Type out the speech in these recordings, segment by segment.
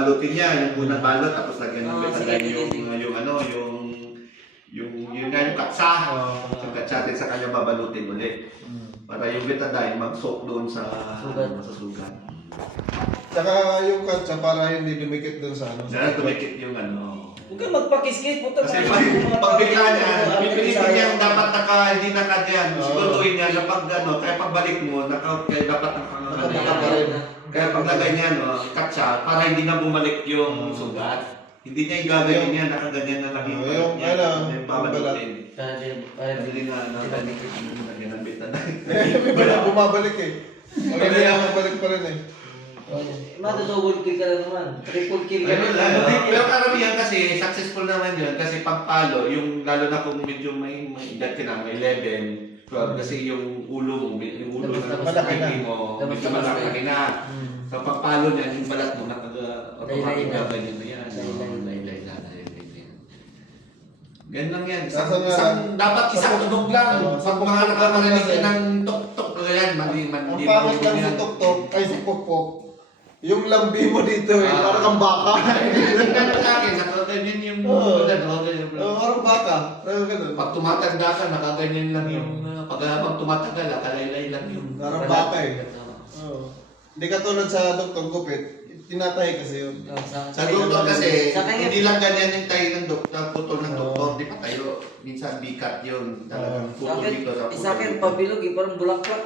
babalutin niya, yung unang balot, tapos lagyan ng betadine yung katsa. Yung katsa din sa kanya babalutin ulit. Para yung betadine mag-soak doon sa sugat. Tsaka yung katsa para hindi dumikit doon sa ano. Sana tumikit yung Huwag kang magpakiskit, puta. Kasi pag bigla niya, pipilitin niya dapat hindi nakadyan. Siguluhin niya na pag kaya pagbalik mo, kaya dapat nakakaroon. Kaya paglagay niya, katsa, para hindi na bumalik yung sugat. Hindi niya igagawin niya, nakaganyan na lang yung balat niya. Yung babalutin. Hindi nga, lagyan ng betadine. May balat bumabalik eh. Maganda yung bumabalik pa rin eh. Matutubol kill ka na naman. Triple kill ka na. Pero karamihan kasi, successful naman yun. Kasi pagpalo, yung lalo na kung medyo may edad ka na, may level. Kasi yung ulo mo, yung ulo ng spaghetti mo, medyo malaki na. So pagpalo niya, yung balat mo, automatic ganyan na yan. Ganyan lang yan. Dapat isang tunog lang. Pag mga nakakarinig ka ng tok-tok, ganyan, ang pangit lang sa tok-tok, ay sa pok-pok. Yung lambi mo dito eh, parang kang baka. Ganyan sa akin, nakaganyan yung parang baka. Pag tumatanda ka, nakaganyan lang yung pag habang tumatagal, kalaylay lang yung Parang baka eh. Hindi katulad sa doktor gupit, tinatahi kasi yun. Sa doktor kasi, hindi lang ganyan yung tayo ng doktor, putol ng doktor, di pa tayo. Minsan bikat yun. Talagang putol dito sa putol. Isa akin, pabilog eh, parang bulaklak.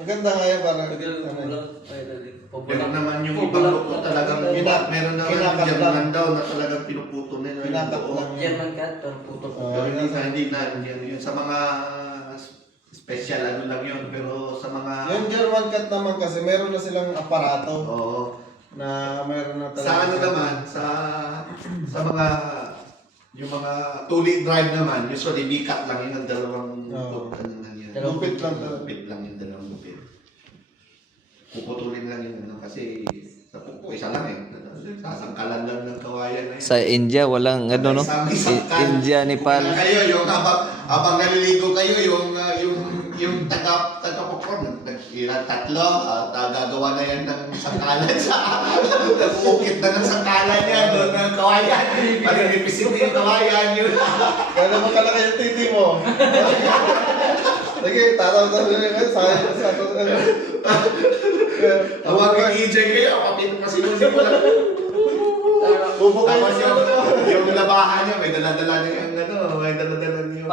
Maganda nga yan para Pero naman yung ibang doktor talagang meron na German daw na talagang pinuputo nila yung buo. German cat, parang puto. Pero hindi na yun. Sa mga special lang yun, pero sa mga... Yung German cat naman kasi meron na silang aparato. Oo. Na meron na talaga. Sa ano naman, sa mga... Yung mga tulip drive naman, usually bikat lang yun ang dalawang Lupit lang talaga. Lupit lang yung dalawang lupit. Puputulin lang yun, kasi sa pupo, isa lang eh. Sasangkalan lang ng kawayan na yun. Sa India, walang ano no? India, Nepal. Kayo, yung habang naliligo kayo, yung taga-popcorn, tatlo, gagawa na yan ng sangkalan sa, nag-uukit na ng sangkalan yan, doon ng kawayan. Pag-ipisit yung kawayan yun. Kaya naman kalaki yung titi mo. Sige, tataw-taw na yun. Tawagin ni EJ kayo, pasinusin mo lang. Tapos yung labahan niya, may dala-dala niya yung may dala-dala niya yung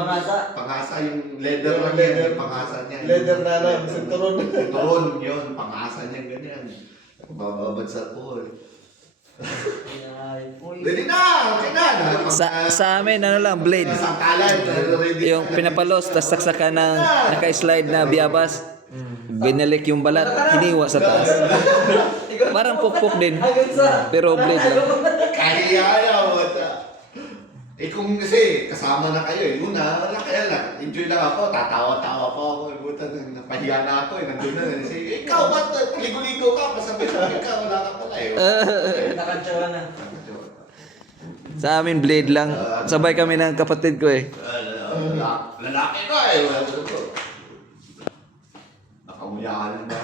pangasa, yung leather lang yan, yung pangasa niya. Leather na lang, sinturon. Sinturon, yun, pangasa niya, ganyan. Bababad sa pool. Dali na! Okay na! Sa amin, ano lang, blade. Sangkalan. Yung pinapalos, tas saksakan ng naka-slide na biyabas. Binalik yung balat, hiniwa sa taas. Parang pukpok din. Pero blade lang. Kaya kung kasi kasama na kayo una, kaya lang, enjoy lang ako, tatawa-tawa pa ako, napahiya na ako, nandun na, say, ikaw, ba't ligo-ligo ka, pasabi-sabi ka, wala ka pala Nakantsawa na. Sa amin, blade lang. Sabay kami ng kapatid ko eh. Lalaki ka nakamuyahan na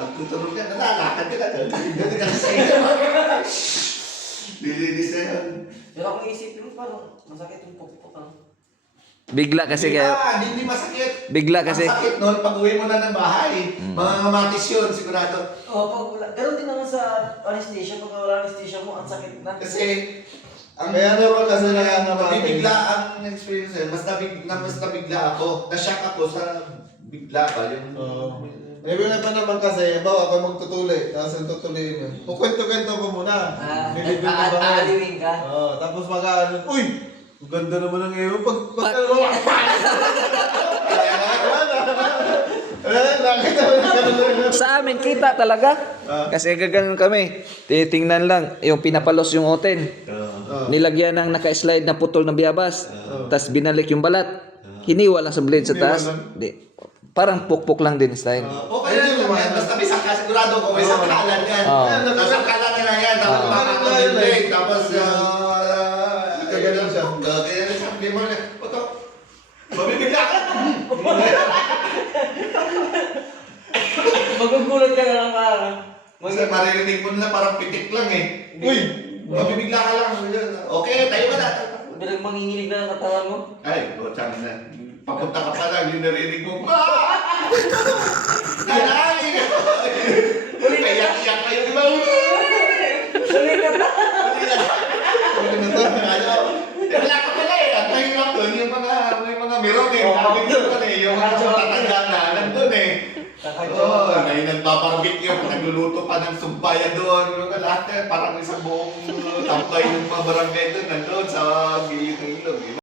ang tutulog ka, nalalakad ka na. Ganun ka sa iyo. Lilinis na yun. Pero kung isipin mo, parang masakit yung pukpok. Bigla kasi kayo. Hindi masakit. Bigla kasi. Ang sakit nun, pag uwi mo na ng bahay. Mga kamatis yun, sigurado. Oo, ganoon din naman sa anesthesia. Pag wala anesthesia mo, ang sakit na. Kasi, Kaya naman kasi nabibigla ang experience yun. Mas nabigla ako. Na-shock ako sa bigla ba yung... May mga pa naman kasi, bawa ako magtutuli, tapos ang tutuliin yun. Kukwento-kwento ko muna. Nilibig ko ba? Aaliwin ka? Oo, tapos mag-ano, uy! Ang ganda naman ng iyo. Sa amin, kita talaga. Kasi gaganon kami. Titingnan lang. Yung pinapalos yung oten. Nilagyan ng naka-slide na putol na biyabas. Tapos binalik yung balat. Hiniwa lang sa blade sa taas. Parang pukpok lang din style. Okay lang yan. Basta may sangka. Sigurado ko may sangkalan yan. Nasangkalan nila yan. Tapos makakot yung blade. Tapos Gaganon siya. gaganon siya. Hindi mo na. Mabibigla ka. maririnig mo na parang pitik lang eh. Uy! Mabibigla ka lang. Okay, tayo ka na. Bilang manginginig na ang katawan mo. Ay, tsaka na. Papunta ka pa lang, yung narinig mo, Ma! Nanay! Kaya-iyak kayo, di ba? Sumikat na. Wala ka pala eh. At mahirap doon, yung mga meron eh. Tawag doon pa eh. Yung mga matatanda na, nandun eh. Oo, may nagpaparbit yung nagluluto pa ng sumpaya doon. Yung lahat eh, parang isang buong tambay ng mga barangay doon, nandun sa gilid ng ilog.